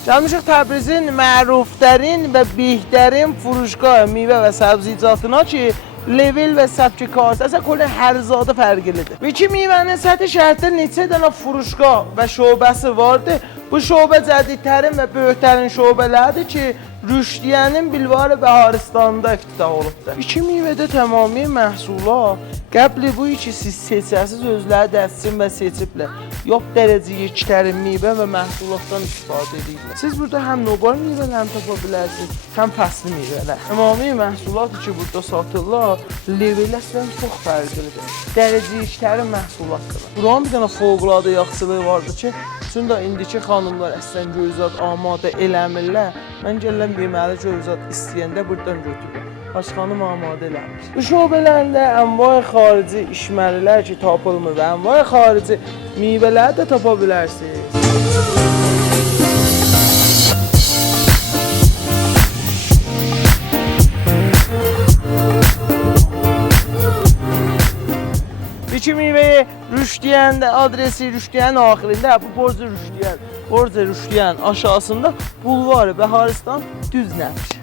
Gəlmişik Təbrizin mərufdərin və bihətərin furuşgah meyvə və səbziyatına ki, level və səbki kartı əslən kolu hər zadı fərqlidir. Və ki meyvənin səthi şəhərdə neçə dənə furuşgah və şöbəsi vardır. Bu şöbə cədidlərin və böyüklərin şöbələrdir ki, Rüşdiyənin Bilvar Bəharistanda iftitah olubdur. İki meyvədə tamami məhsula qəbli bu ki siz seçəsiz özləri dəstsin və seçiblər. Yox dərəcə yeklərin meyvə və məhsulatdan istifadə edirlər. Siz burada həm nobar meyvələrini tapa bilərsiniz, həm fəsli meyvələr. Tamami məhsulat ki burada satırlar, level əslən çox fərqlidir. Dərəcə yeklərin məhsulatdır. Buranın bir dənə fövqəladə yaxşılığı vardı ki, üçün də indiki xanımlar əslən gözət amadə eləmirlər. Mən gələn yeməli gözət istəyəndə buradan götürürəm. Xaçxanım amadə eləmiş. Bu şöbələrdə ənvay xarici işməlilər ki tapılmır və ənvay xarici meyvələri də tapa bilərsiniz. İki meyvəyi Rüşdiyəndə, adresi Rüşdiyənin axirində, bu Borca Rüşdiyən. Borca Rüşdiyənin aşağısında Bulvar Bəharistan düz nəmiş.